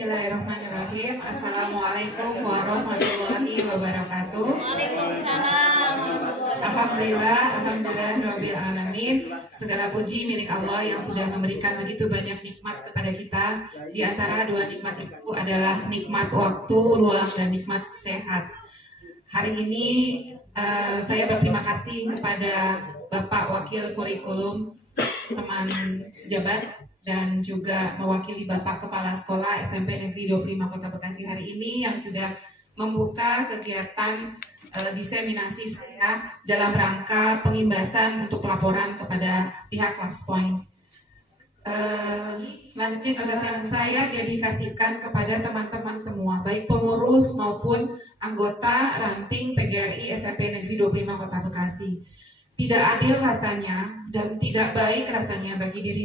Bismillahirrahmanirrahim. Assalamualaikum warahmatullahi wabarakatuh. Waalaikumsalam. Alhamdulillah Rabbil Alamin. Segala puji milik Allah yang sudah memberikan begitu banyak nikmat kepada kita. Di antara dua nikmat itu adalah nikmat waktu luang dan nikmat sehat. Hari ini saya berterima kasih kepada Bapak Wakil Kurikulum, teman sejabat, dan juga mewakili Bapak Kepala Sekolah SMP Negeri 25 Kota Bekasi hari ini yang sudah membuka kegiatan diseminasi saya dalam rangka pengimbasan untuk pelaporan kepada pihak Klaspoint. Selanjutnya tugas saya dedikasikan kepada teman-teman semua, baik pengurus maupun anggota ranting PGRI SMP Negeri 25 Kota Bekasi. Tidak adil rasanya dan tidak baik rasanya bagi diri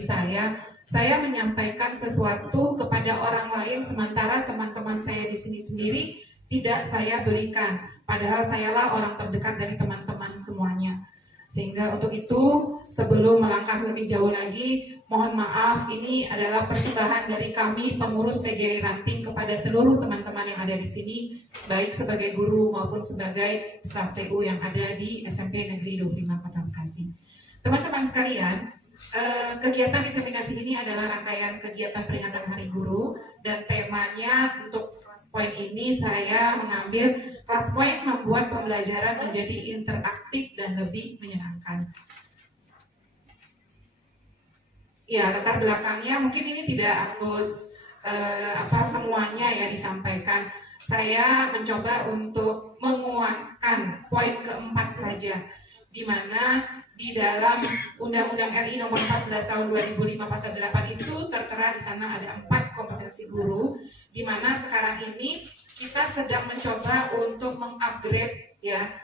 saya menyampaikan sesuatu kepada orang lain sementara teman-teman saya di sini sendiri tidak saya berikan. Padahal sayalah orang terdekat dari teman-teman semuanya. Sehingga untuk itu sebelum melangkah lebih jauh lagi, mohon maaf, ini adalah persembahan dari kami pengurus PGRI Ranting kepada seluruh teman-teman yang ada di sini, baik sebagai guru maupun sebagai staf TU yang ada di SMP Negeri 25 Kota Bekasi. Teman-teman sekalian, kegiatan diseminasi ini adalah rangkaian kegiatan peringatan Hari Guru, dan temanya untuk poin ini saya mengambil Klaspoint membuat pembelajaran menjadi interaktif dan lebih menyenangkan. Ya, latar belakangnya mungkin ini tidak harus semuanya ya disampaikan. Saya mencoba untuk menguatkan poin keempat saja, di mana di dalam Undang-Undang RI Nomor 14 Tahun 2005 Pasal 8 itu tertera di sana ada 4 kompetensi guru, di mana sekarang ini kita sedang mencoba untuk mengupgrade ya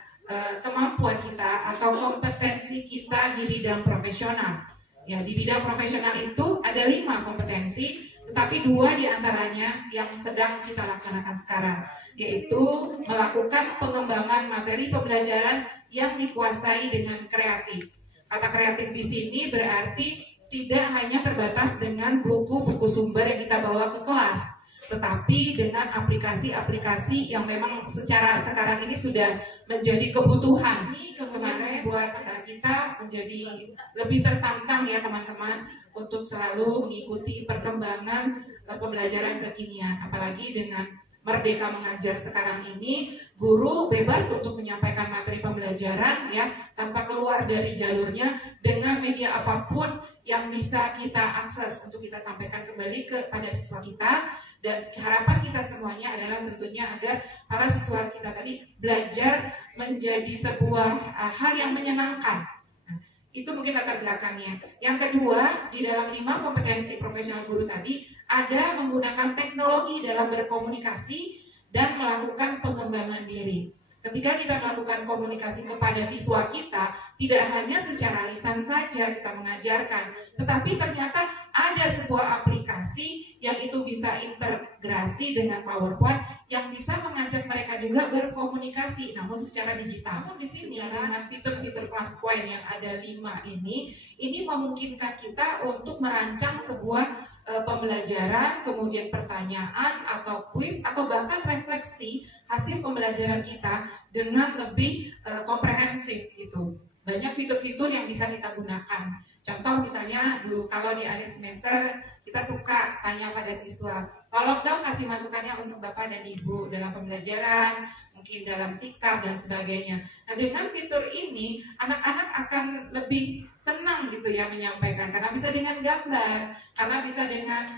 kemampuan kita atau kompetensi kita di bidang profesional. Ya, di bidang profesional itu ada 5 kompetensi, tetapi 2 diantaranya yang sedang kita laksanakan sekarang, yaitu melakukan pengembangan materi pembelajaran yang dikuasai dengan kreatif. Kata kreatif di sini berarti tidak hanya terbatas dengan buku-buku sumber yang kita bawa ke kelas, tetapi dengan aplikasi-aplikasi yang memang secara sekarang ini sudah menjadi kebutuhan. Ini kemarin buat kita menjadi lebih tertantang ya teman-teman untuk selalu mengikuti perkembangan pembelajaran kekinian, apalagi dengan Merdeka Mengajar sekarang ini, guru bebas untuk menyampaikan materi pembelajaran ya tanpa keluar dari jalurnya dengan media apapun yang bisa kita akses untuk kita sampaikan kembali kepada siswa kita. Dan harapan kita semuanya adalah tentunya agar para siswa kita tadi belajar menjadi sebuah hal yang menyenangkan. Nah, itu mungkin latar belakangnya. Yang kedua, di dalam 5 kompetensi profesional guru tadi ada menggunakan teknologi dalam berkomunikasi dan melakukan pengembangan diri. Ketika kita melakukan komunikasi kepada siswa kita, tidak hanya secara lisan saja kita mengajarkan, tetapi ternyata ada sebuah aplikasi yang itu bisa integrasi dengan PowerPoint yang bisa mengajak mereka juga berkomunikasi, namun secara digital. Namun di sini dengan fitur-fitur Klaspoint yang ada 5 ini memungkinkan kita untuk merancang sebuah pembelajaran, kemudian pertanyaan atau kuis atau bahkan refleksi hasil pembelajaran kita dengan lebih komprehensif gitu. Banyak fitur-fitur yang bisa kita gunakan. Contoh misalnya dulu kalau di akhir semester kita suka tanya pada siswa, tolong dong kasih masukannya untuk Bapak dan Ibu dalam pembelajaran, mungkin dalam sikap dan sebagainya. Nah, dengan fitur ini anak-anak akan lebih senang gitu ya menyampaikan, karena bisa dengan gambar, karena bisa dengan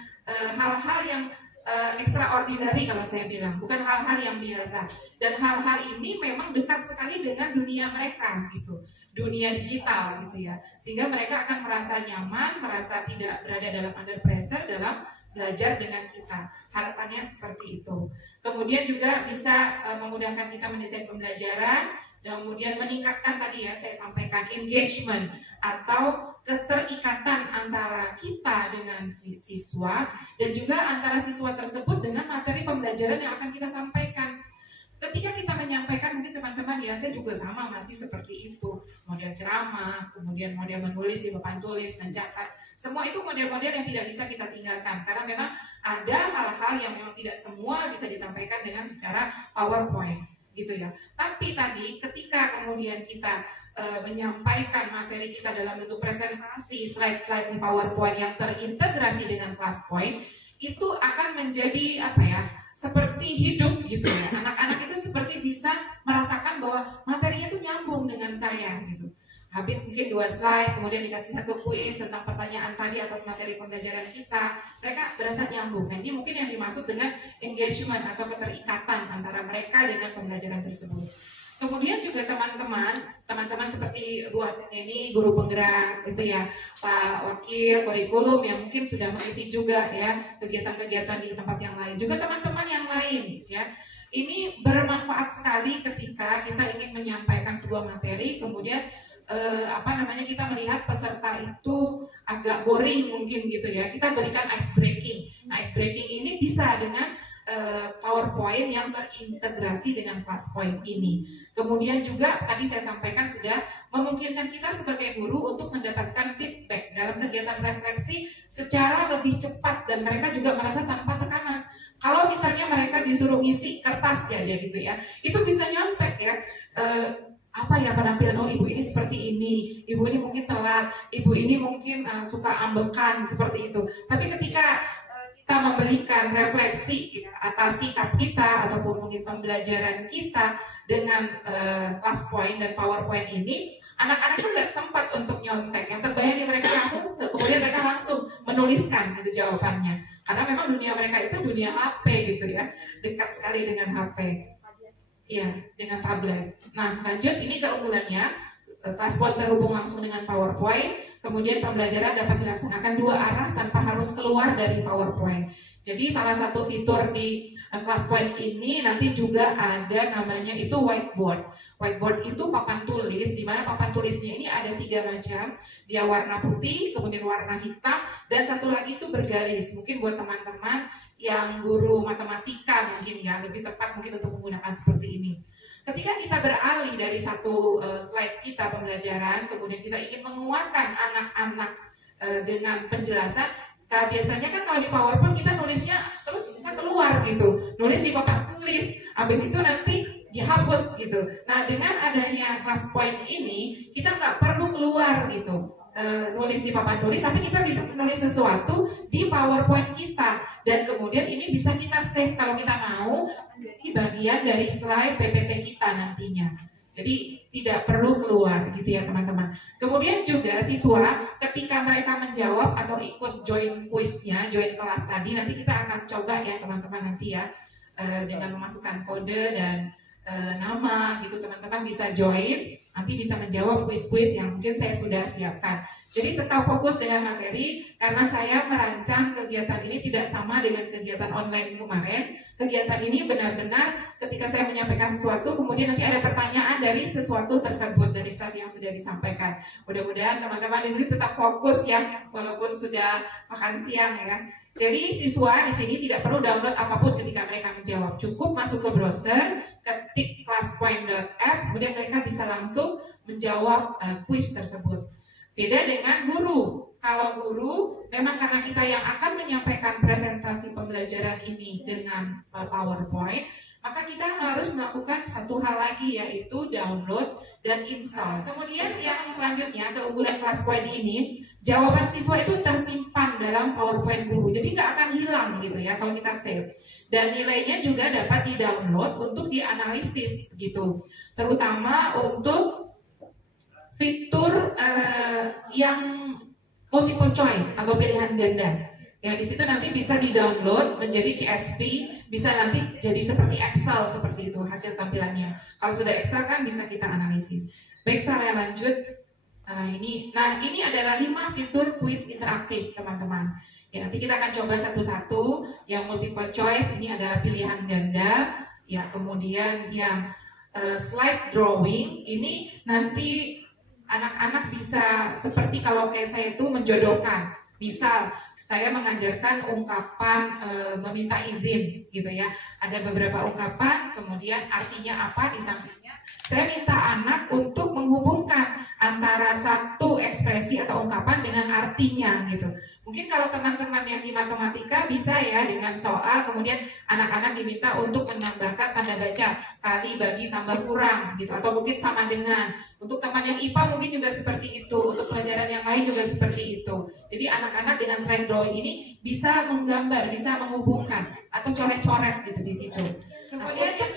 hal-hal yang extraordinary kalau saya bilang, bukan hal-hal yang biasa. Dan hal-hal ini memang dekat sekali dengan dunia mereka gitu, dunia digital gitu ya, sehingga mereka akan merasa nyaman, merasa tidak berada dalam under pressure dalam belajar dengan kita. Harapannya seperti itu. Kemudian juga bisa memudahkan kita mendesain pembelajaran, dan kemudian meningkatkan tadi ya saya sampaikan engagement atau keterikatan antara kita dengan siswa dan juga antara siswa tersebut dengan materi pembelajaran yang akan kita sampaikan. Ketika kita menyampaikan, mungkin teman-teman ya, saya juga sama masih seperti itu, model ceramah, kemudian model menulis di papan tulis, mencatat. Semua itu model-model yang tidak bisa kita tinggalkan, karena memang ada hal-hal yang memang tidak semua bisa disampaikan dengan secara PowerPoint gitu ya. Tapi tadi ketika kemudian kita menyampaikan materi kita dalam bentuk presentasi, slide-slide di PowerPoint yang terintegrasi dengan ClassPoint, itu akan menjadi apa ya, seperti hidup gitu ya. Anak-anak itu seperti bisa merasakan bahwa materinya itu nyambung dengan saya gitu. Habis mungkin 2 slide, kemudian dikasih 1 kuis tentang pertanyaan tadi atas materi pembelajaran kita, mereka berasa nyambung. Nah, ini mungkin yang dimaksud dengan engagement atau keterikatan antara mereka dengan pembelajaran tersebut. Kemudian juga teman-teman seperti Bu Aten ini, guru penggerak gitu ya, Pak Wakil Kurikulum yang mungkin sudah mengisi juga ya kegiatan-kegiatan di tempat yang lain. Juga teman-teman yang lain ya. Ini bermanfaat sekali ketika kita ingin menyampaikan sebuah materi, kemudian kita melihat peserta itu agak boring mungkin gitu ya, kita berikan ice breaking. Nah, ice breaking ini bisa dengan PowerPoint yang terintegrasi dengan ClassPoint ini. Kemudian juga tadi saya sampaikan sudah memungkinkan kita sebagai guru untuk mendapatkan feedback dalam kegiatan refleksi secara lebih cepat dan mereka juga merasa tanpa tekanan. Kalau misalnya mereka disuruh ngisi kertas aja gitu ya, itu bisa nyontek ya. Apa ya penampilan, oh ibu ini seperti ini, ibu ini mungkin telat, ibu ini mungkin suka ambekan seperti itu. Tapi ketika kita memberikan refleksi atas sikap kita ataupun mungkin pembelajaran kita dengan ClassPoint dan PowerPoint ini, anak-anak itu nggak sempat untuk nyontek. Yang terbayang di mereka langsung, kemudian mereka langsung menuliskan gitu jawabannya. Karena memang dunia mereka itu dunia HP gitu ya, dekat sekali dengan HP. Iya, dengan tablet. Nah, lanjut ini keunggulannya, ClassPoint terhubung langsung dengan PowerPoint, kemudian pembelajaran dapat dilaksanakan 2 arah tanpa harus keluar dari PowerPoint. Jadi salah satu fitur di ClassPoint ini nanti juga ada namanya itu whiteboard. Whiteboard itu papan tulis, di mana papan tulisnya ini ada 3 macam. Dia warna putih, kemudian warna hitam, dan satu lagi itu bergaris. Mungkin buat teman-teman yang guru matematika mungkin ya, lebih tepat mungkin untuk menggunakan seperti ini. Ketika kita beralih dari satu slide kita pembelajaran, kemudian kita ingin menguatkan anak-anak dengan penjelasan, biasanya kan kalau di PowerPoint kita nulisnya terus kita keluar gitu, nulis di papan tulis, habis itu nanti dihapus gitu. Nah, dengan adanya ClassPoint ini, kita nggak perlu keluar gitu, nulis di papan tulis, tapi kita bisa menulis sesuatu di PowerPoint kita, dan kemudian ini bisa kita save kalau kita mau menjadi bagian dari slide PPT kita nantinya. Jadi tidak perlu keluar gitu ya teman-teman. Kemudian juga siswa ketika mereka menjawab atau ikut join kuisnya, join kelas tadi, nanti kita akan coba ya teman-teman nanti ya, dengan memasukkan kode dan nama gitu, teman-teman bisa join, nanti bisa menjawab kuis-kuis yang mungkin saya sudah siapkan. Jadi tetap fokus dengan materi, karena saya merancang kegiatan ini tidak sama dengan kegiatan online kemarin. Kegiatan ini benar-benar ketika saya menyampaikan sesuatu, kemudian nanti ada pertanyaan dari sesuatu tersebut, dari slide yang sudah disampaikan. Mudah-mudahan teman-teman di sini tetap fokus ya, walaupun sudah makan siang ya. Jadi siswa di sini tidak perlu download apapun ketika mereka menjawab. Cukup masuk ke browser, ketik classpoint.app, kemudian mereka bisa langsung menjawab kuis tersebut. Beda dengan guru. Kalau guru, memang karena kita yang akan menyampaikan presentasi pembelajaran ini dengan PowerPoint, maka kita harus melakukan satu hal lagi, yaitu download dan install. Kemudian yang selanjutnya, keunggulan ClassPoint ini, jawaban siswa itu tersimpan dalam PowerPoint guru, jadi nggak akan hilang gitu ya kalau kita save. Dan nilainya juga dapat di-download untuk dianalisis gitu, terutama untuk fitur yang multiple choice atau pilihan ganda. Ya, di situ nanti bisa di-download menjadi CSV, bisa nanti jadi seperti Excel seperti itu hasil tampilannya. Kalau sudah Excel kan bisa kita analisis. Baik, saya lanjut. Nah, ini adalah 5 fitur kuis interaktif, teman-teman. Ya, nanti kita akan coba satu-satu. Yang multiple choice ini adalah pilihan ganda. Ya, kemudian yang slide drawing ini nanti anak-anak bisa seperti kalau kayak saya itu menjodohkan. Misal saya mengajarkan ungkapan meminta izin gitu ya. Ada beberapa ungkapan, kemudian artinya apa di sampingnya. Saya minta anak untuk menghubungkan antara satu ekspresi atau ungkapan dengan mengartinya gitu. Mungkin kalau teman-teman yang di matematika bisa ya dengan soal, kemudian anak-anak diminta untuk menambahkan tanda baca kali bagi tambah kurang gitu, atau mungkin sama dengan. Untuk teman yang IPA mungkin juga seperti itu, untuk pelajaran yang lain juga seperti itu. Jadi anak-anak dengan slide drawing ini bisa menggambar, bisa menghubungkan atau coret-coret gitu di situ. Kemudian yang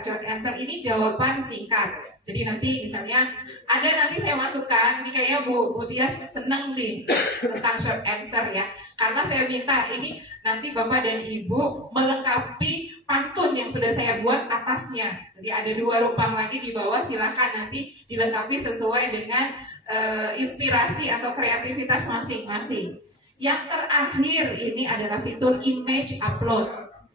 short answer ini jawaban singkat. Jadi nanti misalnya ada, nanti saya masukkan, ini kayaknya Bu Tias seneng nih tentang short answer ya. Karena saya minta ini nanti Bapak dan Ibu melengkapi pantun yang sudah saya buat atasnya. Jadi ada 2 rupang lagi di bawah, silakan nanti dilengkapi sesuai dengan inspirasi atau kreativitas masing-masing. Yang terakhir ini adalah fitur image upload.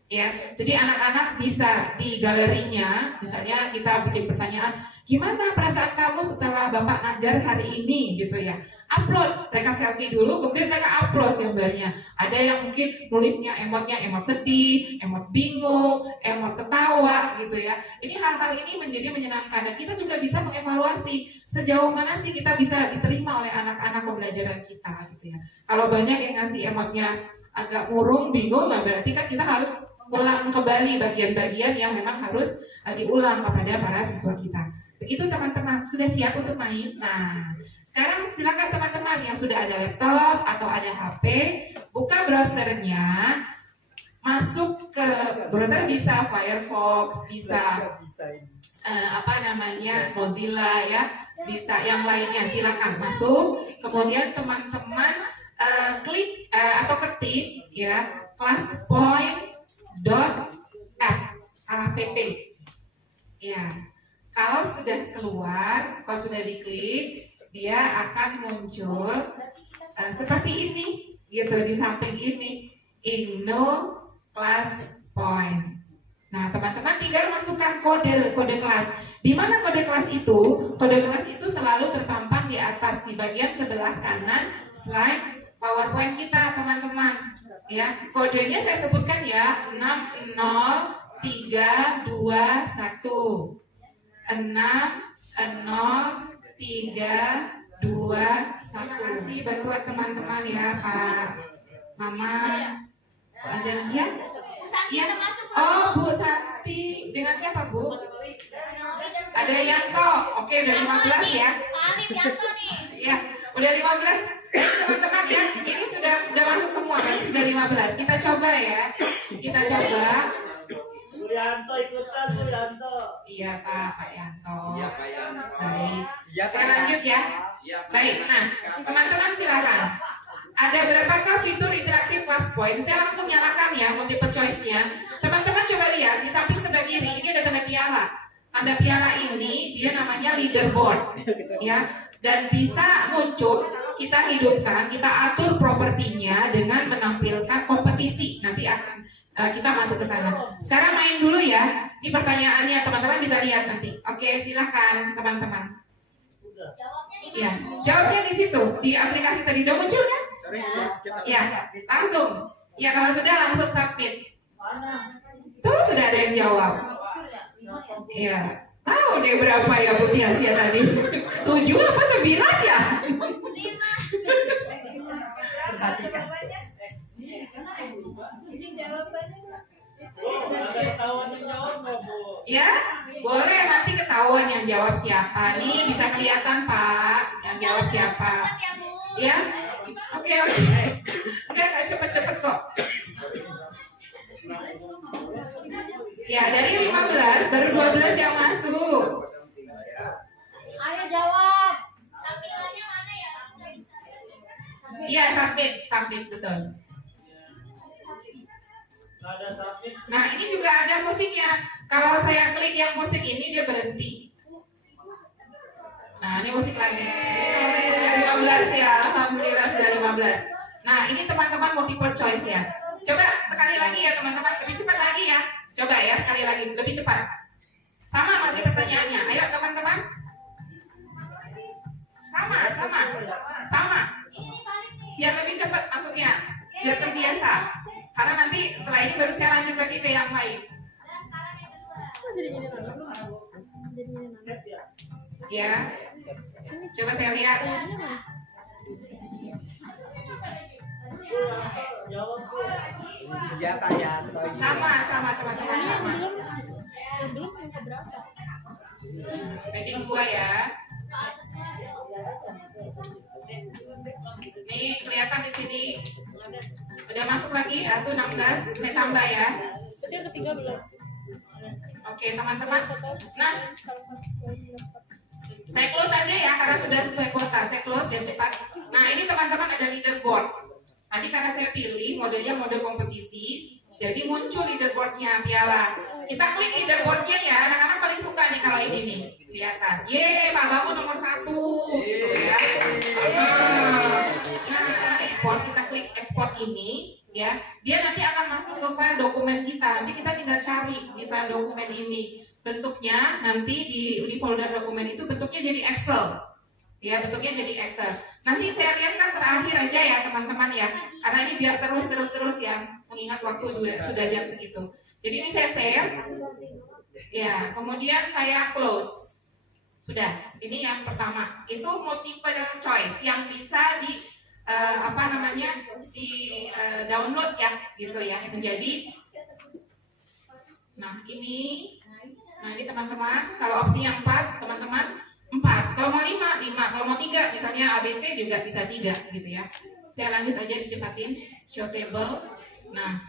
Ya, jadi anak-anak bisa di galerinya, misalnya kita bikin pertanyaan, gimana perasaan kamu setelah Bapak ngajar hari ini gitu ya. Upload, mereka selfie dulu, kemudian mereka upload gambarnya. Ada yang mungkin nulisnya emotnya emot sedih, emot bingung, emot ketawa gitu ya. Ini hal-hal ini menjadi menyenangkan dan kita juga bisa mengevaluasi sejauh mana sih kita bisa diterima oleh anak-anak pembelajaran kita gitu ya. Kalau banyak yang ngasih emotnya agak murung, bingung, nah berarti kan kita harus ulang kembali bagian-bagian yang memang harus diulang kepada para siswa kita. Begitu teman-teman, sudah siap untuk main? Nah, sekarang silakan teman-teman yang sudah ada laptop atau ada HP, buka browsernya, masuk ke browser, bisa Firefox, bisa Mozilla ya, bisa yang lainnya, silakan masuk. Kemudian teman-teman klik atau ketik ya classpoint.app ya. Kalau sudah keluar, kalau sudah diklik, dia akan muncul seperti ini, gitu di samping ini, Inno Class Point. Nah, teman-teman tinggal masukkan kode kelas. Di mana kode kelas itu? Kode kelas itu selalu terpampang di atas di bagian sebelah kanan slide PowerPoint kita, teman-teman. Ya, kodenya saya sebutkan ya, 60321. 60321. Terima kasih bantuan teman-teman ya, Pak Maman, Bu Ajan ya. Ya. Oh, Bu Santi, dengan siapa Bu? Ada Yanto. Oke, udah 15 ya. Ya, udah 15. Teman-teman ya, ini sudah masuk semua, berarti sudah 15. Kita coba ya. Kita coba. Bu Yanto ikutan, Bu Yanto. Iya Pak Yanto. Iya Pak Yanto. Baik. Iya, Saya lanjut ya. Siap. Baik. Nah, teman-teman silakan. Ada berapakah fitur interaktif ClassPoint? Saya langsung nyalakan ya multiple choice-nya. Teman-teman coba lihat di samping sebelah kiri ini ada tanda piala. Tanda piala ini dia namanya leaderboard, ya. Dan bisa muncul, kita hidupkan, kita atur propertinya dengan menampilkan kompetisi. Nanti akan kita masuk ke sana. Sekarang main dulu ya. Ini pertanyaannya, teman-teman bisa lihat nanti. Oke, silakan teman-teman. Ya, jawabnya di situ, di aplikasi tadi udah muncul kan? Ya, langsung. Ya, kalau sudah langsung submit. Tuh sudah ada yang jawab. Ya, tahu deh berapa ya Bu Tiasia tadi? 7 apa 9 ya? 5. Ya, boleh nanti ketahuan yang jawab siapa nih, bisa kelihatan Pak yang jawab siapa. Ya, oke. Enggak cepet-cepet kok. Ya, dari 15 baru 12 yang masuk. Ayo jawab. Tampilannya mana ya? Iya, submit betul. Nah, ini juga ada musiknya. Kalau saya klik yang musik ini dia berhenti. Nah, ini musik lagi. Jadi kalau sudah 15 ya, alhamdulillah sudah 15. Nah, ini teman-teman multiple choice ya. Coba sekali lagi ya teman-teman, lebih cepat lagi ya. Coba ya sekali lagi, lebih cepat. Sama masih pertanyaannya. Ayo teman-teman. Sama. Biar lebih cepat masuknya, biar terbiasa. Karena nanti setelah ini baru saya lanjut lagi ke yang lain. Ya, coba saya lihat. Senjata Yanto. Sama teman-teman sama. Belum yang keberapa? Batching 2 ya. Nih kelihatan di sini. Udah masuk lagi atau 16, saya tambah ya. Berarti yang ketiga belum. Oke teman-teman. Nah, saya close aja ya karena sudah sesuai kuota. Saya close biar cepat. Nah ini teman-teman ada leaderboard. Tadi karena saya pilih modenya mode kompetisi, jadi muncul leaderboardnya piala. Kita klik leaderboardnya ya, anak-anak paling suka nih kalau ini nih kelihatan. Ye, Pak Bangun nomor 1 gitu ya. Nah kita ekspor, kita klik ekspor ini ya, dia nanti akan masuk ke file dokumen kita. Nanti kita tinggal cari di file dokumen ini. Bentuknya nanti di folder dokumen itu bentuknya jadi Excel. Ya, bentuknya jadi Excel. Nanti saya lihatkan terakhir aja ya teman-teman ya. Karena ini biar terus ya, mengingat waktu sudah jam segitu. Jadi ini saya save. Ya, kemudian saya close. Sudah. Ini yang pertama. Itu multiple choice yang bisa di di download ya, gitu ya. Menjadi Nah, ini teman-teman, kalau opsinya 4, teman-teman 4. Kalau mau 5, kalau mau 3, misalnya ABC juga bisa 3 gitu ya. Saya lanjut aja dicepatin, show table. Nah,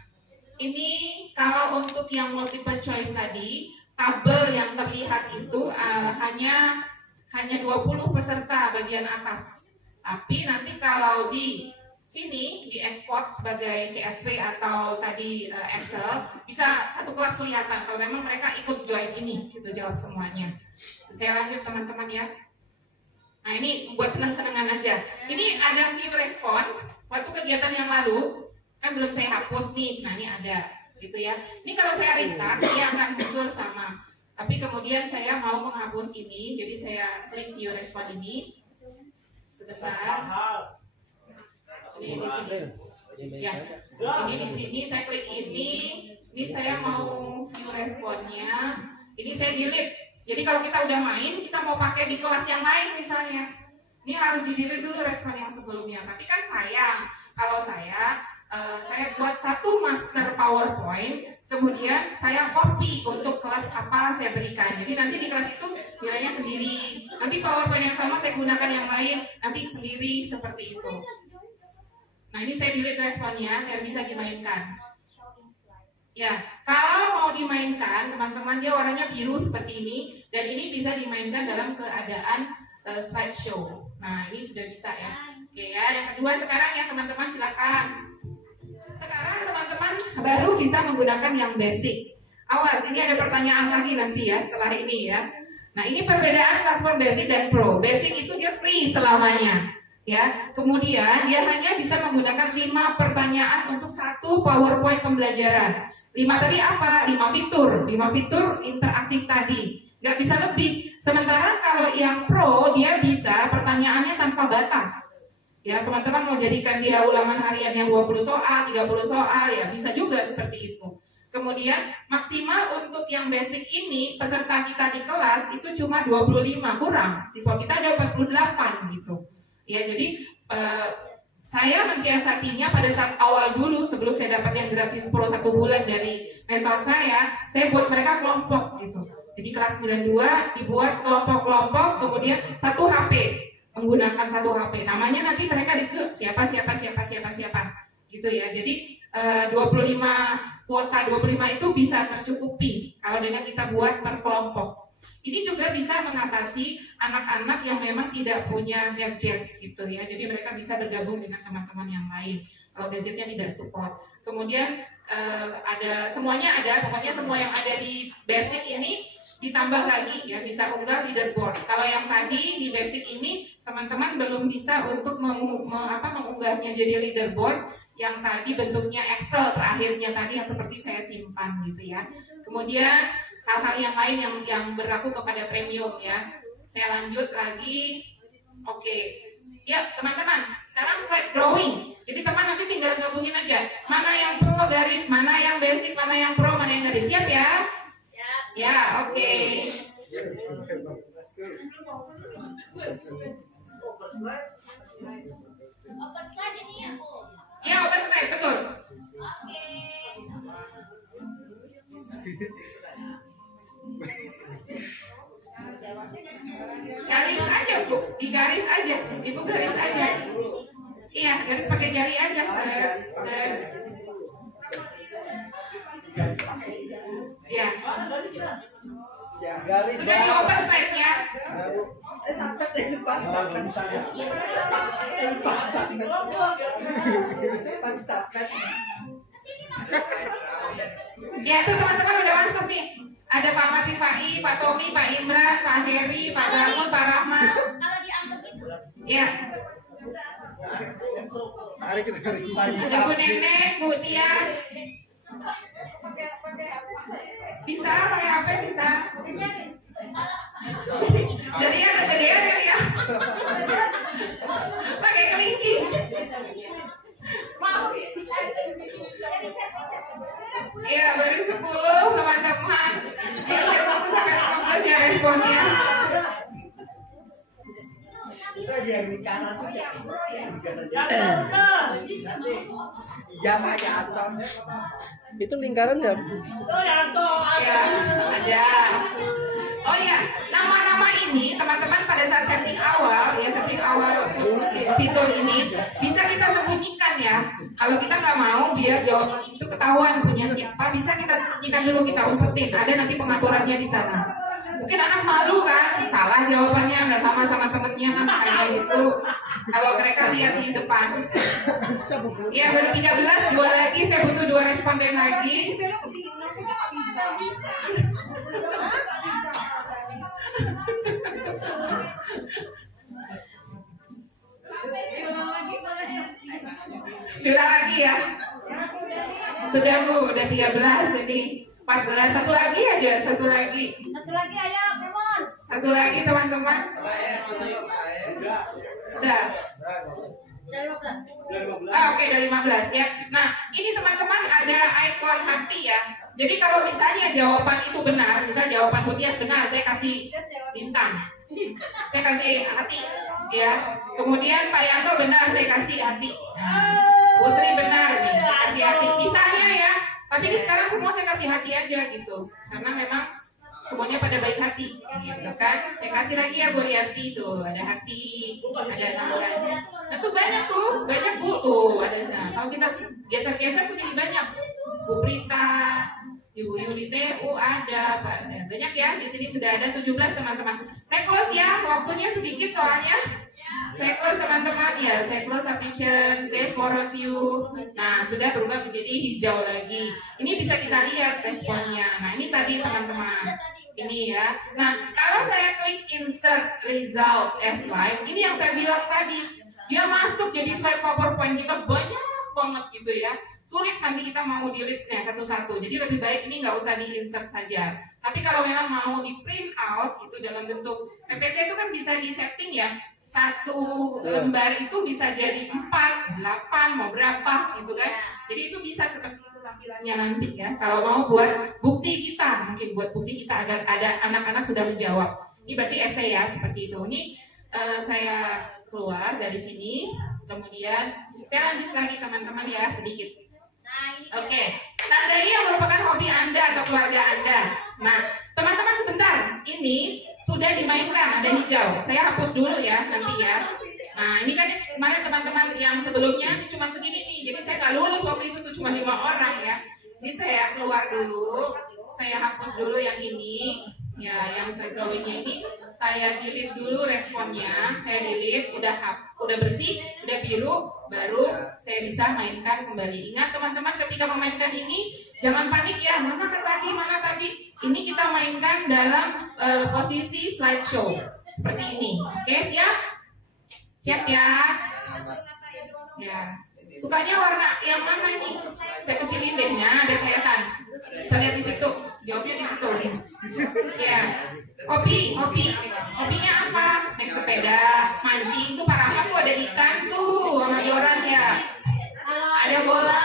ini kalau untuk yang multiple choice tadi, tabel yang terlihat itu hanya 20 peserta bagian atas. Tapi nanti kalau di sini diekspor sebagai CSV atau tadi Excel, bisa satu kelas kelihatan kalau memang mereka ikut join ini, gitu jawab semuanya. Saya lanjut teman-teman ya. Nah ini buat senang-senangan aja. Ini ada view respon waktu kegiatan yang lalu, kan belum saya hapus nih. Nah ini ada, gitu ya. Ini kalau saya restart dia akan muncul sama. Tapi kemudian saya mau menghapus ini, jadi saya klik view respon ini. Sebentar. Ini di sini. Ya, ini di sini saya klik ini saya mau view responnya. Ini saya delete. Jadi kalau kita udah main, kita mau pakai di kelas yang lain misalnya, ini harus di delete dulu respon yang sebelumnya. Tapi kan sayang, kalau saya buat satu master PowerPoint, kemudian saya copy untuk kelas apa saya berikan. Jadi nanti di kelas itu nilainya sendiri. Nanti PowerPoint yang sama saya gunakan yang lain, nanti sendiri seperti itu. Nah ini saya delete responnya biar bisa dimainkan. Ya, kalau mau dimainkan teman-teman, dia warnanya biru seperti ini, dan ini bisa dimainkan dalam keadaan slideshow. Nah ini sudah bisa ya. Oke ya, yang kedua sekarang ya teman-teman silakan. Sekarang teman-teman baru bisa menggunakan yang basic. Awas, ini ada pertanyaan lagi nanti ya setelah ini ya. Nah ini perbedaan Classroom Basic dan Pro. Basic itu dia free selamanya. Ya, kemudian dia hanya bisa menggunakan 5 pertanyaan untuk satu PowerPoint pembelajaran. 5 tadi apa? 5 fitur interaktif tadi. Nggak bisa lebih. Sementara kalau yang Pro dia bisa pertanyaannya tanpa batas. Ya, teman-teman mau jadikan dia ulangan harian yang 20 soal, 30 soal ya bisa juga seperti itu. Kemudian maksimal untuk yang basic ini peserta kita di kelas itu cuma 25, kurang. Siswa kita ada 48 gitu. Ya, jadi saya mensiasatinya pada saat awal dulu sebelum saya dapat yang gratis Pro 1 bulan dari mentor saya buat mereka kelompok gitu. Jadi kelas 92 dibuat kelompok-kelompok, kemudian 1 HP, menggunakan 1 HP. Namanya nanti mereka di situ siapa gitu ya. Jadi kuota 25 itu bisa tercukupi kalau dengan kita buat per kelompok. Ini juga bisa mengatasi anak-anak yang memang tidak punya gadget gitu ya. Jadi mereka bisa bergabung dengan teman-teman yang lain kalau gadgetnya tidak support. Kemudian semuanya ada, pokoknya semua yang ada di basic ini ditambah lagi ya, bisa unggah leaderboard. Kalau yang tadi di basic ini teman-teman belum bisa untuk mengunggahnya jadi leaderboard yang tadi bentuknya Excel terakhirnya tadi yang seperti saya simpan gitu ya. Kemudian hal-hal yang lain yang berlaku kepada premium ya. Saya lanjut lagi. Oke. Ya teman-teman, sekarang slide drawing. Jadi teman nanti tinggal gabungin aja. Mana yang pro garis, mana yang basic, mana yang pro, mana yang garis. Siap ya? Siap. Ya, oke. Open slide ini ya. Ya, open slide, betul. Garis aja, Bu. Digaris aja. Ibu garis aja. Iya, garis pakai jari aja. Ya. Sudah di open slide-nya. Sampai lupa. Ya, itu teman-teman udah masuk nih. Ada Pak Matri Pai, Pak Tommy, Pak Imran, Pak Heri, Pak Bangun, Pak Rahmat. Ya. Ada Bu Nenek, Bu Tias. Bisa pakai HP bisa. Jadi agak gedean ya. Pakai kelinci. Iya, baru 10 teman-teman. Saya tunggu sampai 15 ya responnya. Itu aja yang di kanan tuh siapa? Iya, Pak Yanto. Itu lingkaran siapa? Ya, ada. Oh ya, nama-nama ini teman-teman pada saat setting awal fitur ini bisa kita sembunyikan ya. Kalau kita nggak mau biar jawaban itu ketahuan punya siapa, bisa kita sembunyikan dulu, kita umpetin. Ada nanti pengaturannya di sana. Mungkin anak malu kan, salah jawabannya nggak sama temennya misalnya gitu. Kalau mereka lihat di depan. Ya baru 13, 2 lagi, saya butuh 2 responden lagi. Diulang lagi ya. Sudah Bu, udah 13 jadi 14, satu lagi aja, satu lagi ayo, Kemon. Satu lagi teman-teman. Sudah. Oke, udah 15 ya. Nah, ini teman-teman ada ikon hati ya. Jadi kalau misalnya jawaban itu benar, misal jawaban Butias benar, saya kasih bintang. Saya kasih hati ya. Kemudian Pak Yanto benar, saya kasih hati. Bu Sri benar nih, saya kasih hati. Misalnya ya. Tapi ini sekarang semua saya kasih hati aja gitu. Karena memang semuanya pada baik hati gitu kan. Saya kasih lagi ya Bu Rianti tuh, ada hati, ada 16. Nah tuh banyak Bu tuh ada. Nah, kalau kita geser-geser tuh jadi banyak. Bu Prita, Ibu Yuli TU ada, Pak. Banyak ya. Di sini sudah ada 17 teman-teman. Saya close ya, waktunya sedikit soalnya. Saya close teman-teman ya, saya close submission, save for review. Nah, sudah berubah menjadi hijau lagi. Ini bisa kita lihat responnya. Nah, ini tadi teman-teman. Ini ya. Nah, kalau saya klik insert result as slide, ini yang saya bilang tadi. Dia masuk jadi slide PowerPoint kita banyak banget gitu ya. Sulit nanti kita mau delete-nya satu-satu. Jadi lebih baik ini nggak usah di-insert saja. Tapi kalau memang mau di-print out itu dalam bentuk PPT itu kan bisa di-setting ya. Satu lembar itu bisa jadi 4, 8, mau berapa gitu kan. Jadi itu bisa seperti itu tampilannya nanti ya. Kalau mau buat bukti kita, mungkin buat bukti kita agar ada anak-anak sudah menjawab. Ini berarti essay ya, seperti itu. Ini saya keluar dari sini. Kemudian saya lanjut lagi teman-teman ya sedikit. Oke, tandai yang merupakan hobi Anda atau keluarga Anda. Nah, teman-teman sebentar, ini sudah dimainkan, ada hijau. Saya hapus dulu ya, nanti ya. Nah, ini kan kemarin teman-teman yang sebelumnya cuma segini nih. Jadi saya nggak lulus waktu itu tuh cuma 5 orang ya. Jadi saya keluar dulu, saya hapus dulu yang ini. Ya, yang saya drawingnya ini saya delete dulu responnya, saya delete, udah bersih, udah biru, baru saya bisa mainkan kembali. Ingat teman-teman, ketika memainkan ini jangan panik ya, mana tadi. Ini kita mainkan dalam posisi slideshow seperti ini. Oke, siap ya. Ya, sukanya warna yang mana nih? Saya kecilin deh, nah ada kelihatan. Saya lihat di situ, jawabnya di situ. Ya, hobinya apa? Naik sepeda, mancing. Tuh Pak Rahmat tuh ada ikan tuh sama joran ya. Ada bola.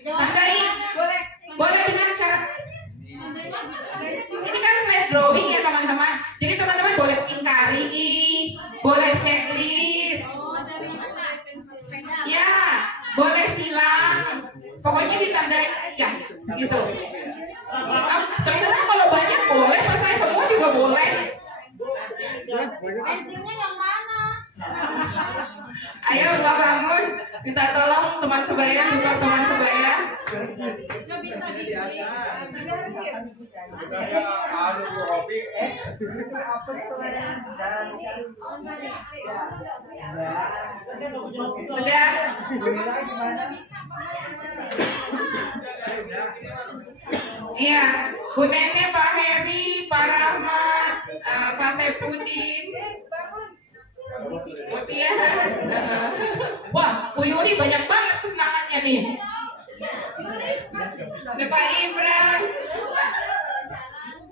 Tandai, boleh dengan cara. Ini kan slide drawing ya teman-teman. Jadi teman-teman boleh ingkari, boleh checklist. Ya gitu. Terserah kalau banyak boleh, pas saya semua juga boleh. Pensiunnya yang mana? Ayo Mbak bangun, minta tolong teman sebaya, juga teman sebaya. Nggak bisa Sudah. Iya, Bu Nene, Pak Heri, Pak Rahmat, Pak Saipudin, Bu Tias. Wah, Bu Yuli banyak banget kesenangannya nih. Ada Pak Ibran.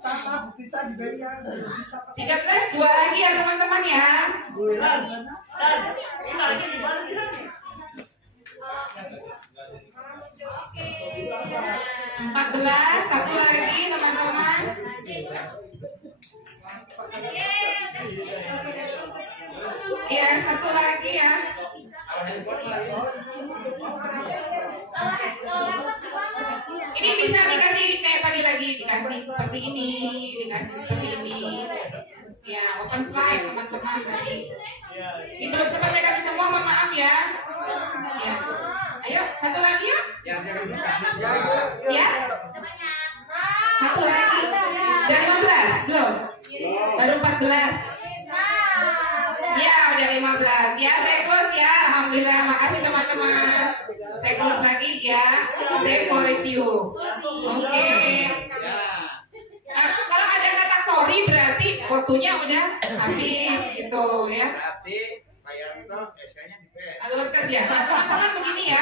13, 2 lagi ya teman-teman ya. 14, satu lagi teman-teman. Iya, satu lagi ya. Ini bisa dikasih kayak tadi lagi, dikasih seperti ini, dikasih seperti ini. Ya, open slide teman-teman tadi. Ini belum sempat saya kasih semua, mohon maaf ya. Ya. Ayo, satu lagi yuk. Ya. Satu lagi. Udah 15? Belum? Baru 14. Ya, udah 15. Ya, saya close ya. Alhamdulillah, makasih teman-teman. Saya close lagi ya. Saya mau review. Oke. Kalau ada kata sorry berarti waktunya udah habis gitu ya. Berarti Pak Yanto SK-nya di Alur kerja. Nah, teman-teman begini ya.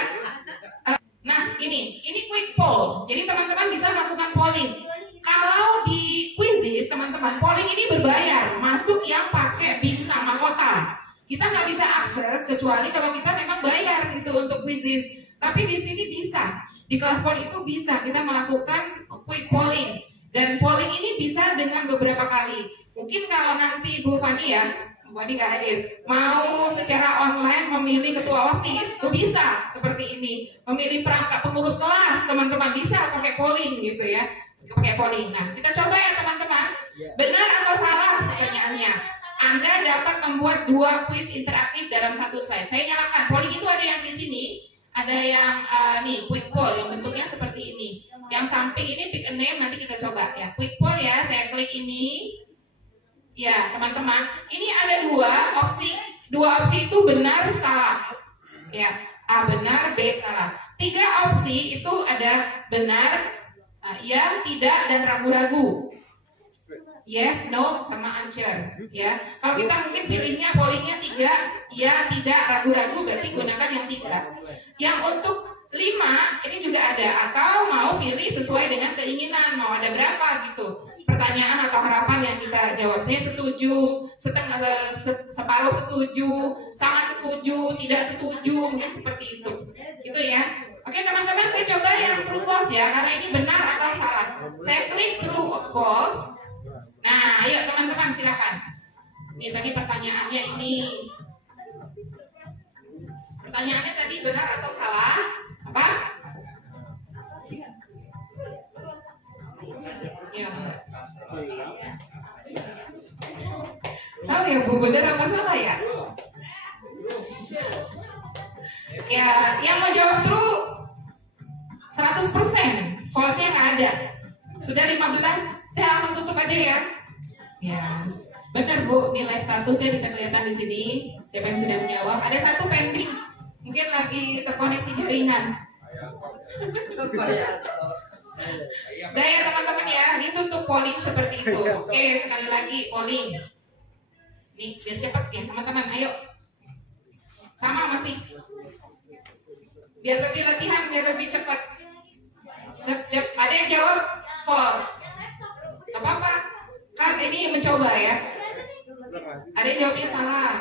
Nah, ini quick poll. Jadi teman-teman bisa melakukan polling. Kalau di quizzes, teman-teman, polling ini berbayar. Masuk yang pakai bintang mahkota. Kita nggak bisa akses kecuali kalau kita memang bayar gitu untuk quizzes. Tapi di sini bisa. Di kelas pol itu bisa kita melakukan quick polling. Dan polling ini bisa dengan beberapa kali. Mungkin kalau nanti Bu Fani ya, Bu Fani nggak hadir, mau secara online memilih ketua OSIS, itu bisa seperti ini. Memilih perangkat pengurus kelas, teman-teman bisa pakai polling gitu ya. Pakai polling. Nah, kita coba ya teman-teman. Benar atau salah pertanyaannya? Anda dapat membuat 2 kuis interaktif dalam satu slide. Saya nyalakan. Polling itu ada yang di sini, ada yang nih quick poll yang bentuknya seperti ini. Yang samping ini pick a name, nanti kita coba ya. Quick poll ya, saya klik ini. Ya, teman-teman, ini ada 2 opsi. 2 opsi itu benar salah. Ya, A benar, B salah. 3 opsi itu ada benar, ya, tidak, dan ragu-ragu. Yes, no, sama answer. Ya, kalau kita mungkin pilihnya pollingnya 3, ya, tidak, ragu-ragu, berarti gunakan yang 3. Yang untuk 5 ini juga ada, atau mau pilih sesuai dengan keinginan, mau ada berapa gitu. Pertanyaan atau harapan yang kita jawabnya setuju, setengah, separuh setuju, sangat setuju, tidak setuju, mungkin seperti itu. Gitu ya. Oke teman-teman, saya coba yang true false ya, karena ini benar atau salah. Saya klik true false. Nah, ayo teman-teman silakan. Ini tadi pertanyaannya ini. Pertanyaannya tadi benar atau salah? Apa? Ya, tahu ya Bu, benar apa salah ya? Ya, yang mau jawab true 100%, false-nya nggak ada. Sudah 15, saya langsung tutup aja ya. Ya, benar Bu, nilai statusnya bisa kelihatan di sini. Siapa yang sudah menjawab? Ada 1 pending, mungkin lagi terkoneksi jaringan. Udah ya teman-teman ya, ditutup polling seperti itu. Oke, sekali lagi polling. Nih, biar cepat ya teman-teman, ayo. Sama masih. Biar lebih latihan, biar lebih cepat. Cep. Ada yang jawab false. Gak apa-apa. Kan ini mencoba ya. Ada yang jawabnya salah.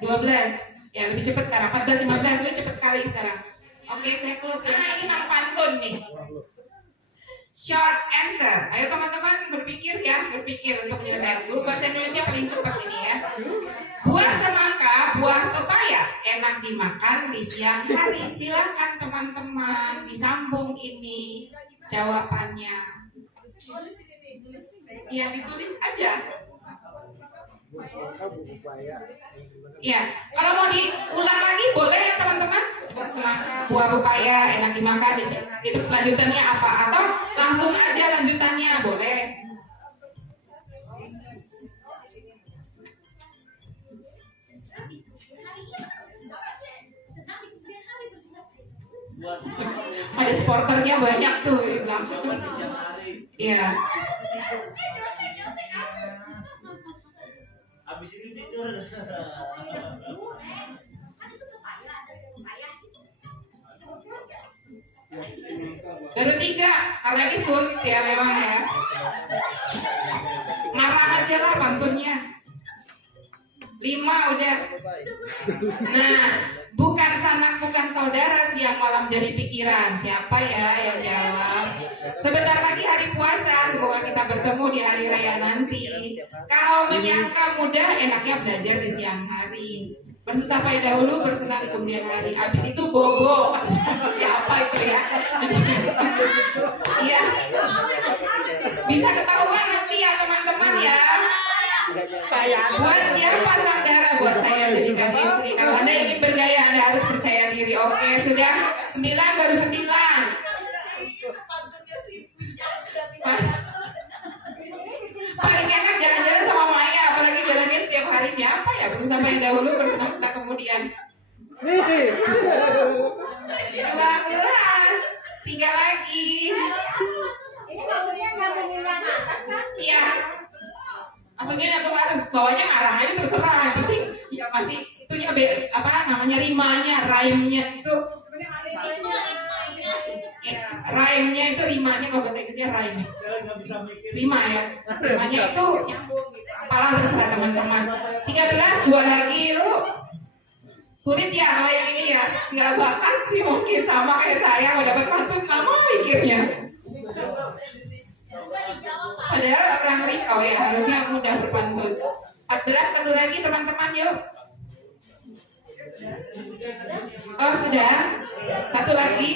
12. Ya, lebih cepat sekarang. 14, 15, lebih cepat sekali sekarang. Oke, saya close. Nah, ini Mang Pantun nih. Short answer. Ayo teman-teman berpikir ya, berpikir untuk menyelesaikan. Guru bahasa Indonesia paling cepat ini ya. Buah semangka, buah pepaya, enak enak dimakan di siang hari. Silakan teman-teman disambung ini jawabannya. Ya ditulis aja. Ya, kalau mau diulang lagi boleh ya teman-teman. Buah pepaya enak dimakan di siang hari. Itu lanjutannya apa? Atau langsung aja lanjutannya boleh. Ada supporternya banyak tuh di belakang. Iya. Habis ini tidur. Baru 3 karena ini sulit ya memang ya. Marah aja lah pantunnya. 5 udah. Nah, bukan sanak bukan saudara siang malam jadi pikiran. Siapa ya yang jawab? Sebentar lagi hari puasa. Semoga kita bertemu di hari raya nanti. Kalau menyangka mudah, enaknya belajar di siang hari. Bersusah payah dahulu, bersenang di kemudian hari. Habis itu bobo. Siapa itu ya? Iya. Bisa ketahuan nanti ya teman-teman ya. Buat siapa saudara? Buat saya jadikan istri. Kalau Anda ingin bergaya, Anda harus percaya diri. Oke, sudah 9 baru 9. Paling enak jalan-jalan sama Maya, apalagi jalannya setiap hari. Siapa ya? Berusaha yang dahulu, bersenang kita kemudian. 12, 3 lagi. Ini maksudnya nggak mengingat atas kan? Iya. Maksudnya untuk atas, bawahnya ngarang aja terserah. Yang penting ya masih itunya apa namanya rimanya, rhyme-nya itu. Rhyme-nya itu rimanya, kalau bahasa Inggrisnya rhyme. Rima ya. Rimanya itu nyambung gitu. Apalah terserah teman-teman. 13, 2 lagi yuk. Sulit ya kalau yang ini ya. Nggak bakat sih mungkin sama kayak saya mau dapat pantun lama mikirnya. Padahal orang Riau ya harusnya mudah berpantun. 14, satu lagi teman-teman yuk. Oh sudah. Satu lagi.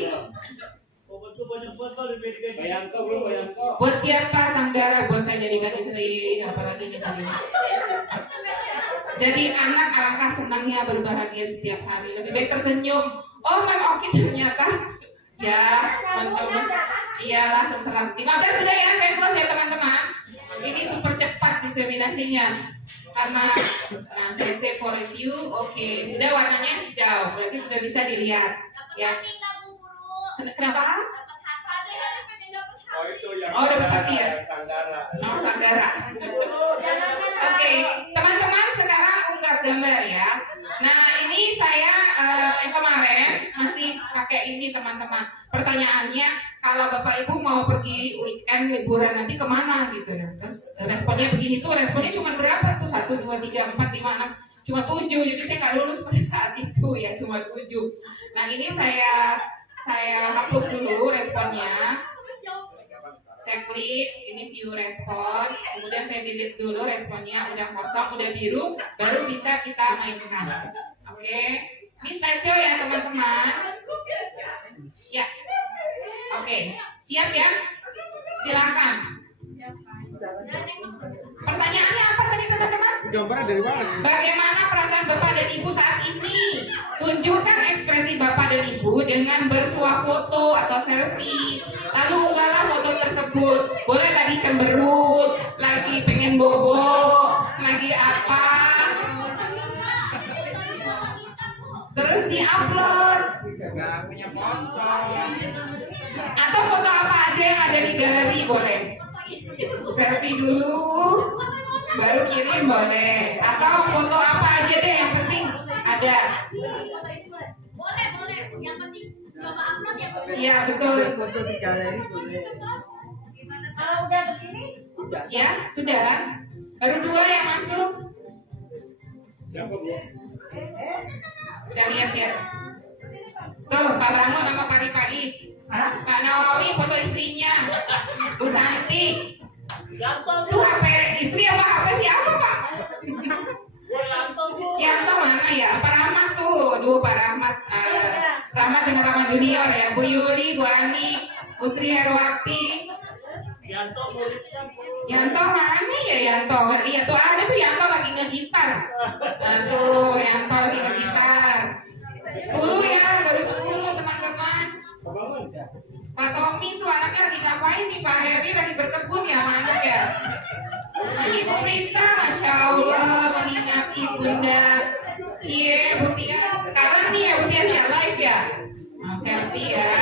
Buat siapa Sanggara? Buat saya jadikan istri. Apalagi kita ini. Jadi anak alangkah senangnya berbahagia setiap hari. Lebih baik tersenyum. Oh Mam Oki ternyata. Ya teman-teman. Iyalah terserah. 15 sudah ya, saya close ya teman-teman. Ini super cepat diseminasinya. Karena saya save for review. Oke, sudah warnanya hijau. Berarti sudah bisa dilihat. Ya. Kenapa? Oh dapat hati ya? Oh Sanggara. Oke, teman-teman sekarang unggah gambar ya. Nah ini saya yang kemarin masih pakai ini teman-teman. Pertanyaannya kalau Bapak Ibu mau pergi weekend liburan nanti kemana gitu ya. Terus responnya begini tuh, responnya cuma berapa tuh? 1, 2, 3, 4, 5, 6. Cuma 7, jadi saya nggak lulus pada saat itu ya, cuma 7. Nah ini saya hapus dulu responnya. Saya klik, ini view respon, kemudian saya delete dulu responnya, udah kosong, udah biru, baru bisa kita mainkan. Oke, ini slideshow ya teman-teman. Ya, oke, siap ya? Silakan. Pertanyaannya apa tadi teman-teman? Gambarnya dari mana? Bagaimana perasaan Bapak dan Ibu saat ini? Tunjukkan ekspresi Bapak dan Ibu dengan bersuah foto atau selfie. Lalu unggahlah foto tersebut. Boleh lagi cemberut, lagi pengen bobo, lagi apa. Terus di-upload. Gak punya foto. Atau foto apa aja yang ada di galeri boleh. Selfie dulu, baru kirim boleh. Atau foto apa aja deh yang penting ada. Boleh. Yang penting coba upload ya. Iya betul. Foto di galeri boleh. Kalau udah begini, Ya sudah. Baru 2 yang masuk. Siapa Bu? Kita lihat ya. Tuh Pak Brangun sama Pak Ripadi. Pak Nawawi foto istrinya. Bu Santi. Tuh HP istri apa HP siapa Pak? Yanto mana ya? Pak Rahmat tuh dulu Pak Rahmat, Rahmat dengan Rahmat Junior ya, Bu Yuli, Bu Ani, Bu Sri Herwati. Yanto mana ya Yanto? Iya tuh ada tuh Yanto lagi ngegitar. Tuh Yanto lagi ngegitar. 10 ya, baru 10 teman-teman. Pak Tommy tuh anaknya lagi ngapain nih? Pak Heri lagi berkebun ya sama anak ya. Ibu Prita, Masya Allah mengingati Bunda. Cie, Bu Tias. Sekarang nih ya Bu Tias ya live ya. Nah, selfie ya.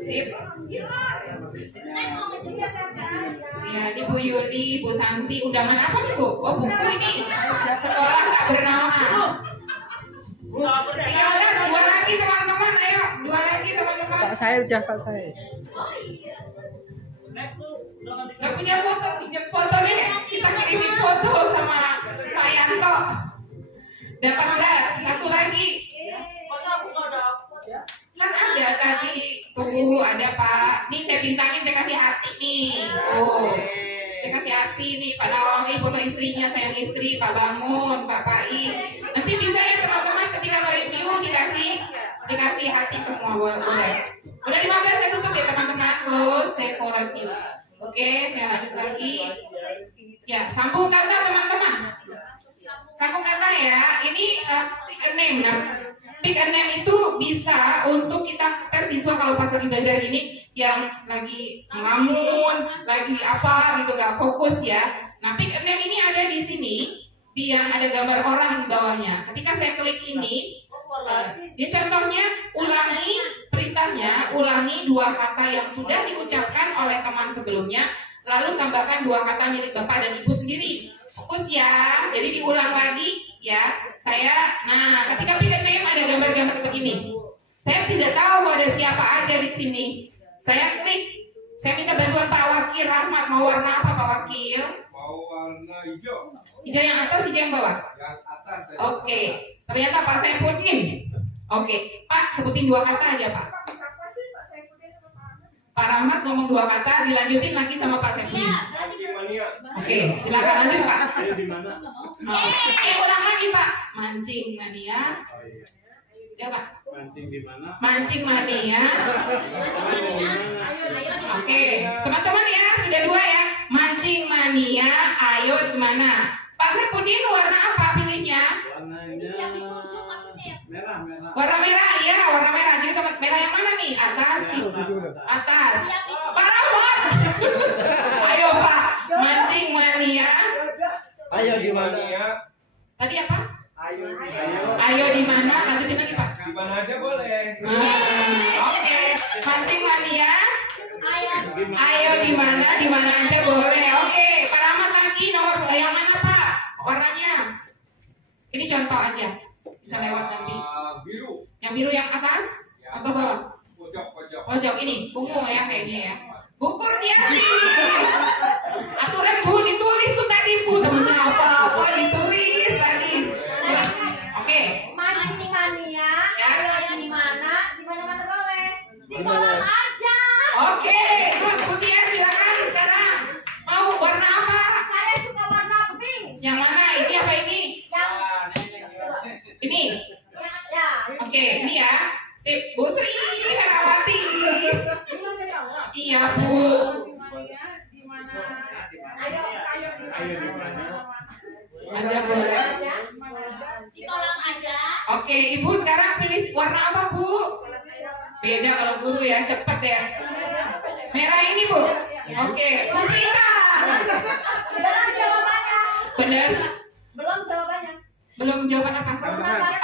Sip. Ya, di Bu Yuli, Bu Santi, undangan apa nih Bu? Oh buku ini. Sekolah nggak bernama. 13, 2 lagi teman-teman, ayo 2 lagi teman-teman. Pak saya udah Pak saya. Nggak punya foto, pinjam foto deh. Kita kirimin foto sama Pak Yanto. 18, 1 lagi. Kan ada tadi, tuh ada Pak. Nih saya bintangin, saya kasih hati nih. Tuh, saya kasih hati nih Pak Nawawi, foto istrinya, sayang istri, Pak Bangun, Pak Pai. Nanti bisa ya teman-teman ketika mereview dikasih hati semua, boleh. Udah 15 saya tutup ya teman-teman, close, saya for review. Oke, saya lanjut lagi. Ya, sambung kata teman-teman. Sambung kata ya. Ini pick a name ya. Pick a name itu bisa untuk kita tes siswa kalau pas lagi belajar ini yang lagi ngelamun, lagi apa gitu gak fokus ya. Nah, pick a name ini ada di sini, yang ada gambar orang di bawahnya. Ketika saya klik ini, dia contohnya ulangi perintahnya, ulangi 2 kata yang sudah diucapkan oleh teman sebelumnya, lalu tambahkan 2 kata milik Bapak dan Ibu sendiri. Fokus ya, jadi diulang lagi ya. Nah, ketika pick a name ada gambar-gambar begini. Saya tidak tahu ada siapa aja di sini. Saya klik, saya minta bantuan Pak Wakil Rahmat. Mau warna apa Pak Wakil? Mau warna hijau. Hijau yang atas, hijau yang bawah? Yang atas. Oke, ternyata Pak Saipudin. Oke, Pak sebutin 2 kata aja Pak. Pak Rahmat ngomong 2 kata, dilanjutin lagi sama Pak Saipudin. Mancing mania. Oke, silakan lanjut Pak. Ayo di mana? Ulang lagi Pak. Mancing mania. Oh iya. Ya Pak. Mancing di mana? Mancing mania. Oke, teman-teman ya, sudah 2 ya. Mancing mania, ayo di mana? Pak Saipudin warna apa pilihnya? Warnanya merah. Warna merah ya, warna merah. Jadi teman merah yang mana nih? Atas. Atas. Pak Rahmat. Ayo Pak, mancing mania. Ayo di mana? Tadi apa? Ayo. Ayo di mana? Lanjutin lagi Pak. Di mana aja boleh. Oke, mancing mania. Ayo di mana? Di mana aja boleh. Oke, Pak Rahmat lagi nomor yang mana Pak? Warnanya? Ini contoh aja. Bisa lewat nanti. Biru. Yang biru yang atas atau bawah? Pojok. Pojok ini, ungu ya kayaknya ya. Bu Kurniasi. Aturan Bu ditulis tuh tadi Bu, temennya apa ditulis tadi. Oke. Mancing mania, ayo di mana? Di mana-mana boleh. Di Di kolam mana? aja. Oke, good. Bu Tia silakan sekarang. Mau warna apa? Saya suka warna pink. Yang mana? Ini apa ini? Yang Ini. ya. Oke, ini ya. Sip, Bu Sri Herawati. Iya Bu. Aja boleh. Di kolam aja. Oke, Ibu sekarang pilih warna apa Bu? Beda kalau guru ya, cepet ya. Merah ini Bu. Oke, Bu Rita. Belum jawabannya. Benar? Belum jawabannya. Belum jawaban apa?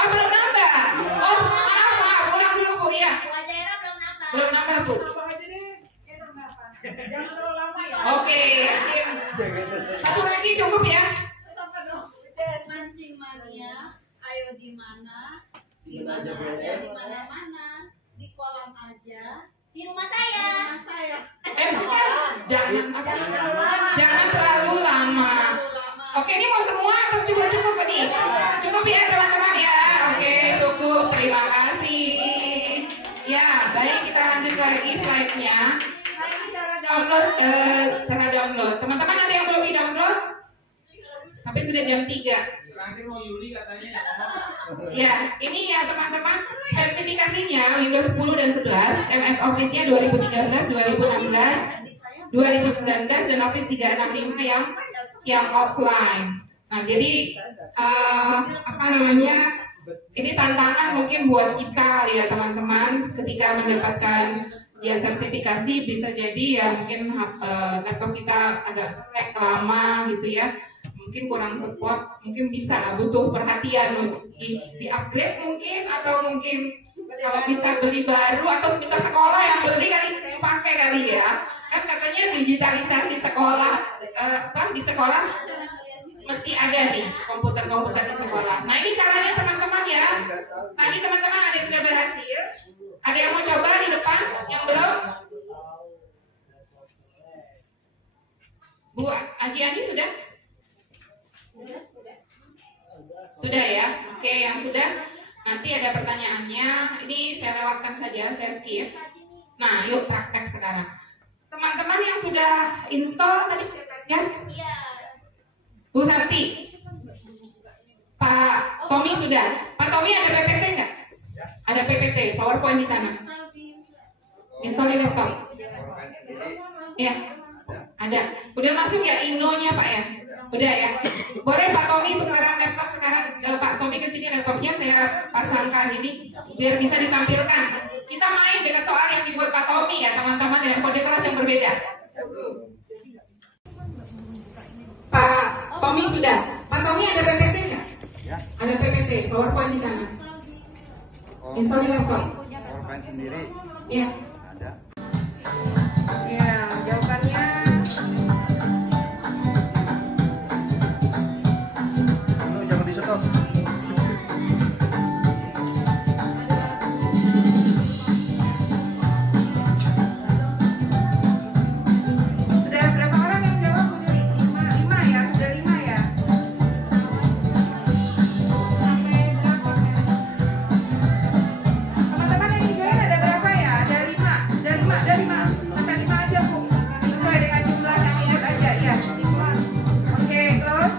Oh, belum nambah. Oh, maaf, ulang dulu Bu ya. Wajaira belum nambah. Belum nambah Bu. Oke, sip. Satu lagi cukup ya. Mancing mania, ayo di mana? Di mana aja, di mana-mana. Di kolam aja. Di rumah saya. Bukan. Jangan terlalu lama. Oke, ini mau semua atau cukup nih? Cukup ya teman-teman ya. Oke, cukup. Terima kasih. Ya, baik kita lanjut lagi slide-nya. Cara download. Teman-teman ada yang belum di-download? tapi sudah jam 3. Nanti mau Yuli katanya ya. Ya, ini ya teman-teman, spesifikasinya Windows 10 dan 11, MS Office-nya 2013, 2016, 2019 dan Office 365 yang offline. Nah, jadi ini tantangan mungkin buat kita ya teman-teman, ketika mendapatkan ya sertifikasi bisa jadi ya mungkin laptop kita agak lama gitu ya, mungkin kurang support, mungkin bisa butuh perhatian untuk di upgrade mungkin, atau mungkin kalau bisa beli baru atau minta sekolah yang beli kali yang pakai kali ya. Kan katanya digitalisasi sekolah di sekolah mesti ada nih komputer-komputer di sekolah. Nah ini caranya teman-teman ya. Tadi teman-teman ada yang sudah berhasil. Ada yang mau coba di depan? Yang belum? Bu Ajiani sudah? Sudah ya? Oke, yang sudah. Nanti ada pertanyaannya. Ini saya lewatkan saja, saya skip. Nah, yuk praktek sekarang. Teman-teman yang sudah install tadi ya? Iya. Bu Santi, Pak Tommy sudah. Pak Tommy ada PPT nggak? Ada PPT, PowerPoint di sana. Install di laptop. Ya, ada. Udah masuk ya Ino-nya Pak ya? Udah ya. Boleh Pak Tommy tukeran laptop sekarang. Pak Tommy kesini laptopnya saya pasangkan ini biar bisa ditampilkan. Kita main dengan soal yang dibuat Pak Tommy ya teman-teman, dengan kode kelas yang berbeda. Pak Tommy sudah. Pak Tommy ada PPT nggak? Ya. Ada PPT, PowerPoint di sana. Install di laptop. PowerPoint sendiri Iya. ada. Ya, jawabannya Lu jangan di stop. sudah berapa orang yang jawab Bu Juli? 5 ya, sudah 5 ya. Sampai berapa? Teman-teman yang join ada berapa ya? Ada 5, ada 5. Sampai 5 aja Bu. Sesuai dengan jumlah yang ingat aja ya. Oke, close.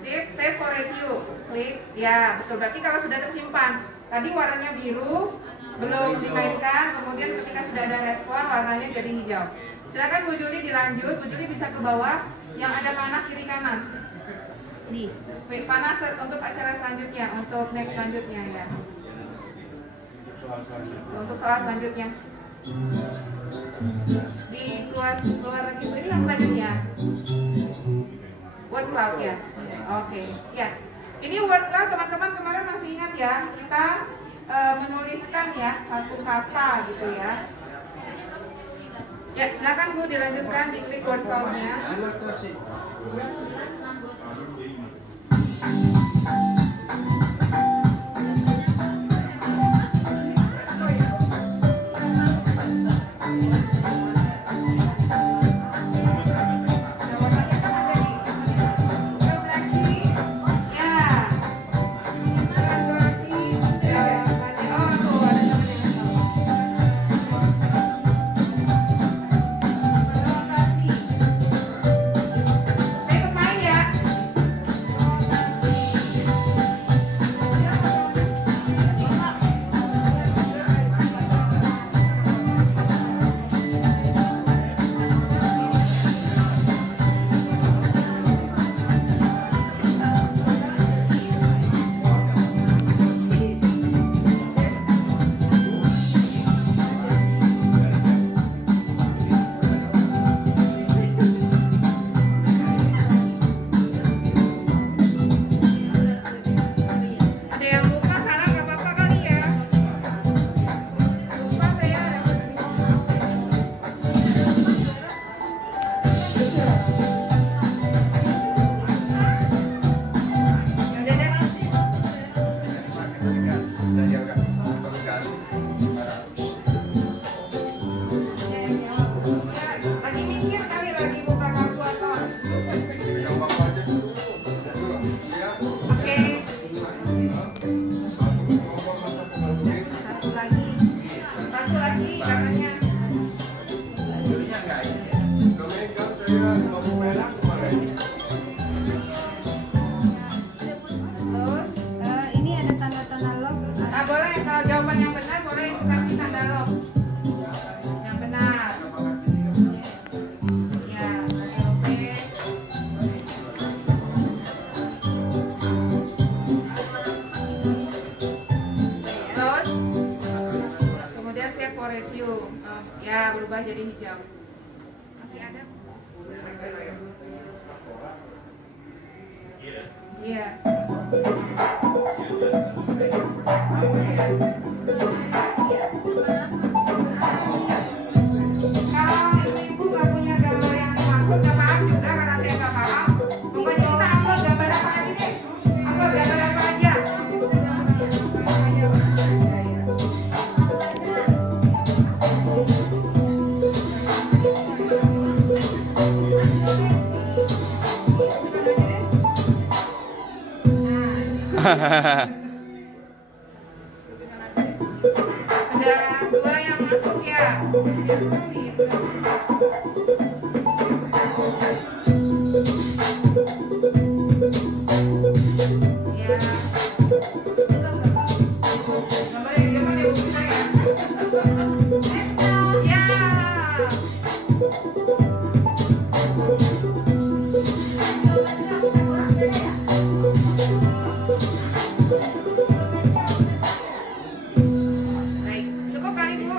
Tip, save for review. Klik. Ya, betul. Berarti kalau sudah tersimpan. Tadi warnanya biru, belum dimainkan, kemudian ketika sudah ada respon warnanya jadi hijau. Silakan Bu Juli dilanjut. Bu Juli bisa ke bawah yang ada panah kiri kanan. Nih, panah untuk acara selanjutnya, untuk next selanjutnya ya. Untuk soal selanjutnya. Di keluar lagi ini yang selanjutnya. Word cloud ya. Oke, ya. Ini word cloud teman-teman kemarin masih ingat ya, kita menuliskan ya satu kata gitu ya. Ya, silakan Bu dilanjutkan, diklik word cloud-nya. Saya ikut main ya. berubah jadi hijau. Masih ada? Iya. Kalau ibu nggak punya gambar yang dimaksud, nggak paham juga karena saya nggak paham. Pokoknya kita upload gambar apa lagi deh? Upload gambar apa aja? Sudah 2 yang masuk ya. Ya. Gambar yang ibu saya. Ya. Baik, cukup kali Bu.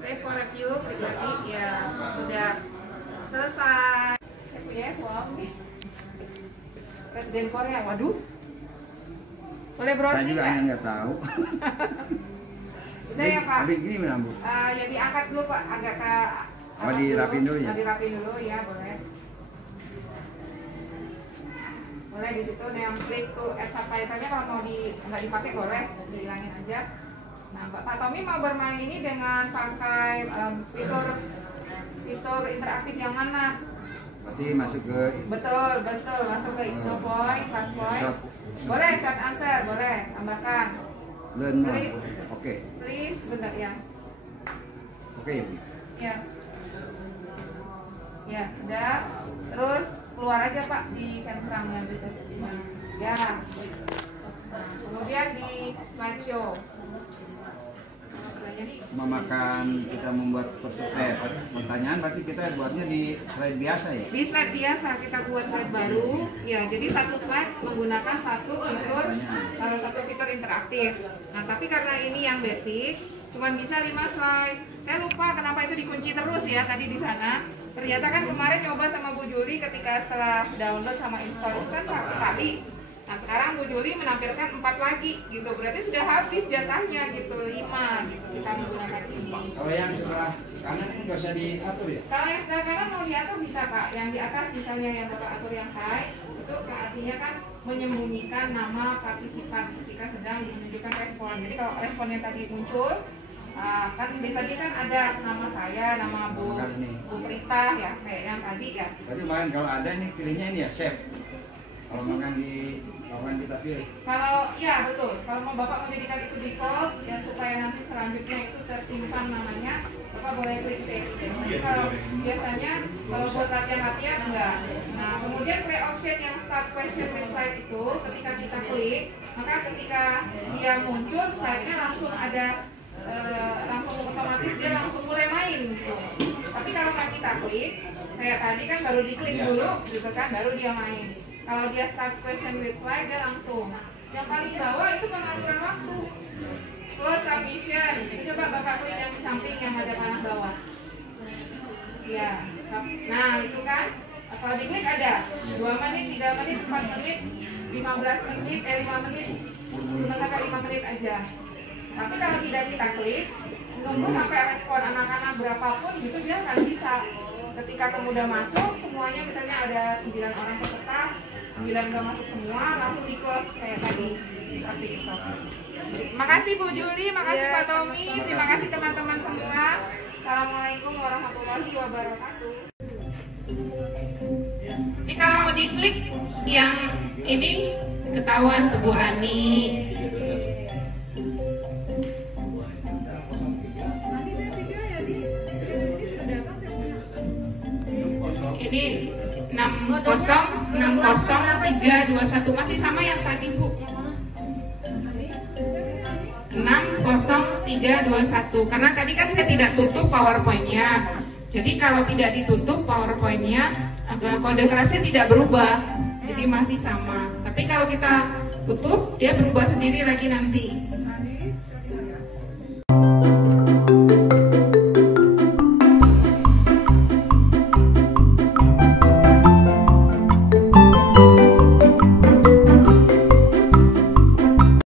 Saya for review, klik lagi ya sudah selesai. Saya punya suami Presiden Korea, waduh. Boleh Saya browsing juga nggak? hanya nggak tahu. Udah ya Pak. Tapi gini menang Bu. Ya diangkat dulu Pak, agak ke atas dirapin dulu ya? Dirapin dulu ya, boleh. Boleh di situ yang klik tuh add subtitle-nya kalau mau nggak dipakai boleh dihilangin aja. Nah, Pak Tommy mau bermain ini dengan pakai fitur interaktif yang mana? Berarti masuk ke Betul, masuk ke info point, fast point. Boleh short answer, boleh tambahkan. learn more. Please. Oke. Please, bentar ya. Oke ya Bu. Ya. Ya, udah. Terus keluar aja Pak di cengkrang yang ya. Kemudian di slideshow. Jadi Memakan kita membuat pertanyaan, berarti kita buatnya di slide biasa ya? di slide biasa kita buat slide baru. Ya, jadi satu slide menggunakan satu fitur interaktif. Nah, tapi karena ini yang basic, cuma bisa 5 slide. Saya lupa kenapa itu dikunci terus ya tadi di sana. Ternyata kan kemarin nyoba sama Bu Juli ketika setelah download sama install itu kan 1 kali. Nah sekarang Bu Juli menampilkan 4 lagi gitu, berarti sudah habis jatahnya gitu, 5 gitu kita menggunakan ini. Kalau yang sebelah kanan ini nggak usah diatur ya? Kalau yang sebelah kanan mau diatur bisa Pak, yang di atas misalnya yang Bapak atur yang high, itu artinya kan menyembunyikan nama partisipan ketika sedang menunjukkan respon. Jadi kalau responnya tadi muncul, kan tadi kan ada nama saya, nama Bu Prita ya, kayak yang tadi ya. Berarti makan kalau ada ini pilihnya ini ya save. Kalau makan kita pilih. Kalau ya betul, kalau mau Bapak menjadikan itu default ya supaya nanti selanjutnya itu tersimpan namanya, Bapak boleh klik save. Jadi kalau biasanya kalau buat latihan-latihan enggak. Nah kemudian play option yang start question with slide itu ketika kita klik, maka ketika dia muncul slide-nya langsung ada langsung otomatis dia langsung mulai main gitu. Tapi kalau nggak kita klik, kayak tadi kan baru diklik dulu gitu kan, baru dia main. Kalau dia start question with slide dia langsung. Yang paling bawah itu pengaturan waktu. Close submission. Itu coba Bapak klik yang di samping yang ada panah bawah. Ya. Nah, itu kan kalau diklik ada 2 menit, 3 menit, 4 menit, 15 menit, 5 menit. Cuma 5 menit aja. Tapi kalau tidak kita klik, nunggu sampai respon anak-anak berapapun gitu dia akan bisa. Ketika kemudian masuk, semuanya misalnya ada 9 orang peserta, 9 udah masuk semua, langsung di close kayak tadi. Seperti itu. Terima kasih Bu Juli, makasih Pak Tommy, terima kasih teman-teman semua. Assalamualaikum warahmatullahi wabarakatuh. Ini kalau mau diklik yang ini ketahuan Bu Ani. Ini 60321 masih sama yang tadi Bu. 60321 karena tadi kan saya tidak tutup PowerPoint-nya. Jadi kalau tidak ditutup PowerPoint-nya kode kerasnya tidak berubah. Jadi masih sama. Tapi kalau kita tutup, dia berubah sendiri lagi nanti.